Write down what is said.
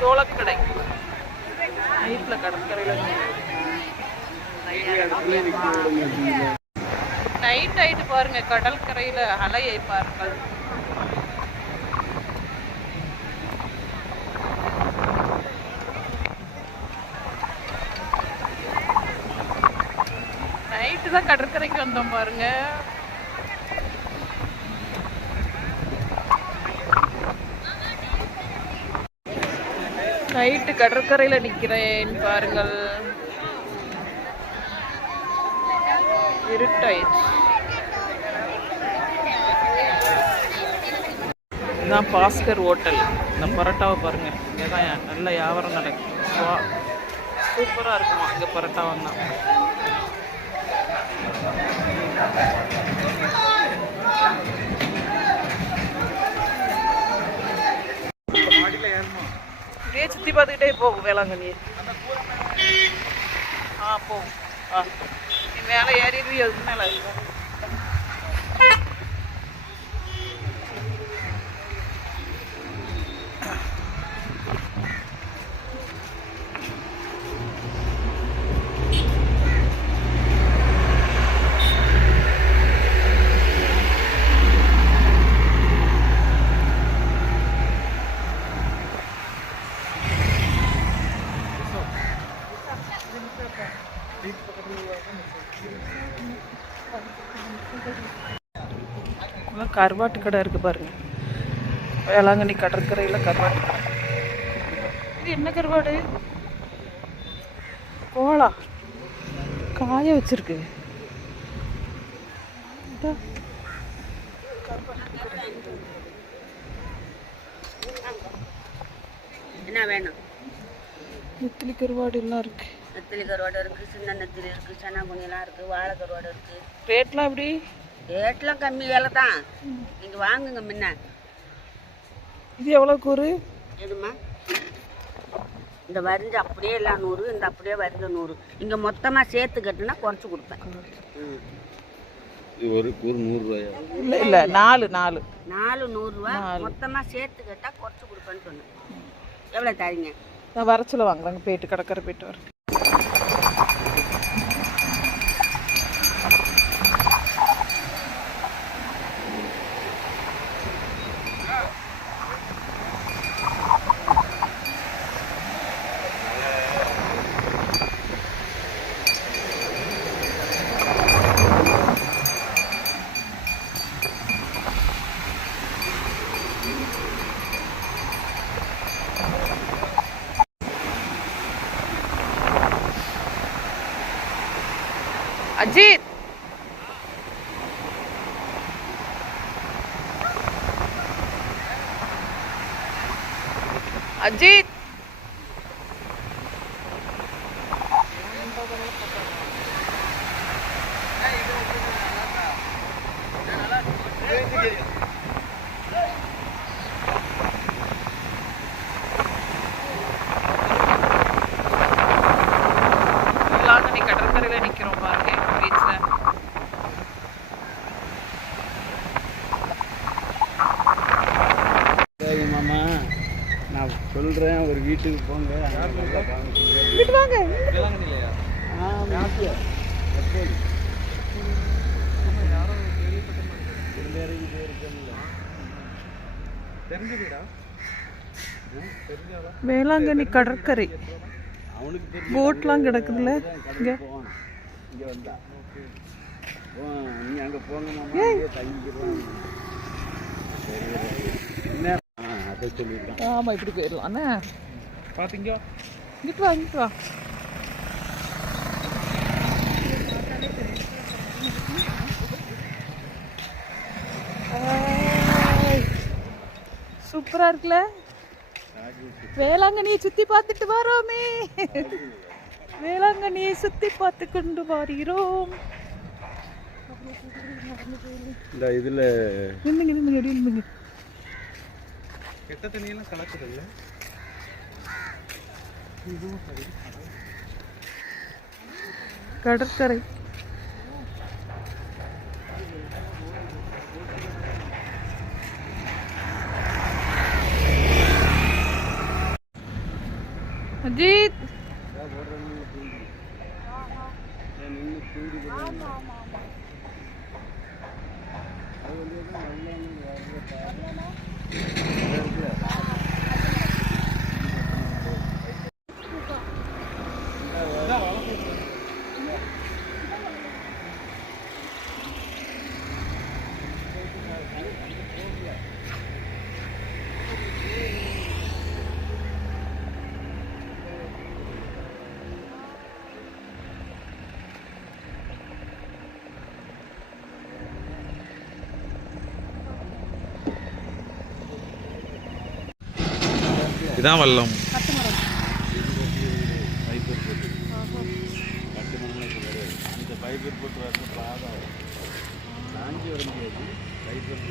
சோளக்கடை நைட்டில் கடற்கரையில் நைட் ஆயிட்டு பாருங்க, கடற்கரையில் அலையை பாருங்கள். நைட்டு தான் கடற்கரைக்கு வந்தோம் பாருங்க. நைட்டு கடற்கரையில் நிற்கிறேன் பாருங்கள். இருட்டாயிடுச்சு. இதுதான் பாஸ்கர் ஹோட்டல். இந்த பரோட்டாவை பாருங்க, இங்கே தான் நல்ல வியாபாரம் நடக்கும். சூப்பராக இருக்குமா இங்கே பரோட்டா வந்தா. இதே சுற்றி பார்த்துக்கிட்டே போகும் வேளாங்கண்ணி. போகும். நீ மேலே ஏறிடுவி, அதுக்கு மேலே இருக்கும். கருவாட்டு கடை இருக்கு பாருங்க, வேளாங்கண்ணி கடற்கரையில் கருவாட்டு கடை. இது என்ன கருவாடு? கோலா காய வச்சிருக்கு. என்ன வேணும்? நெத்திலி கருவாடு எல்லாம் இருக்கு. நெத்திலி கருவாடு இருக்கு, சின்ன நெத்திலி இருக்கு, சன்னா குனியெல்லாம் இருக்கு, வாழை கருவாடு இருக்கு. ரேட்லாம் எப்படி? ரேட்லாம் கம்மி விலை தான். நீங்கள் வாங்குங்க முன்ன. இது எவ்வளோ கூறு? எதுமா இந்த வரிஞ்சு அப்படியே எல்லாம் 100, இந்த அப்படியே வரிஞ்ச 100. இங்கே மொத்தமாக சேர்த்து கட்டுனா குறைச்சி கொடுப்பேன். ஒரு கூறு 100 ரூபாயா? இல்லை இல்லை, 4 100 ரூபா. மொத்தமாக சேர்த்து கட்டால் குறைச்சி கொடுப்பேன்னு சொன்னேன். எவ்வளோ தரீங்க? நான் வர சொல்ல வாங்குறாங்க, போயிட்டு கடற்கரை போயிட்டு வரேன். அஜித், அஜித், வேளாங்கண்ணி கடற்கரையில் நிற்கிறோம் பாருங்க, பீச்சில். மாமா நான் சொல்கிறேன், ஒரு வீட்டுக்கு போங்க. வீட்டு வாங்க. வேளாங்கண்ணி கடற்கரை போட்லாம் கிடக்குதுல்ல இங்கே. அங்கே போங்க மாமா, தங்கிக்கிறோம். அதை சொல்லியிருக்கேன். ஆமாம், இப்படி போயிடலாம் அண்ணா. பார்த்தீங்க, இங்கிட்டு வா, இங்கிட்டு வா. சூப்பராக இருக்குல்ல? வேளாங்கண்ணியை சுற்றி பார்த்துட்டு வரோமே. வேளாங்கண்ணியை சுற்றி பார்த்து கொண்டு வருகிறோம். இந்த இதில் நின்னுங்க. கெட்ட தண்ணியெல்லாம் கலக்குதுல்ல? கடற்கரை அஜித் இதான் வல்லம். பைப்பர் போட்டு வரது பாதம் காஞ்சி வர முடியாது. பைப்பர்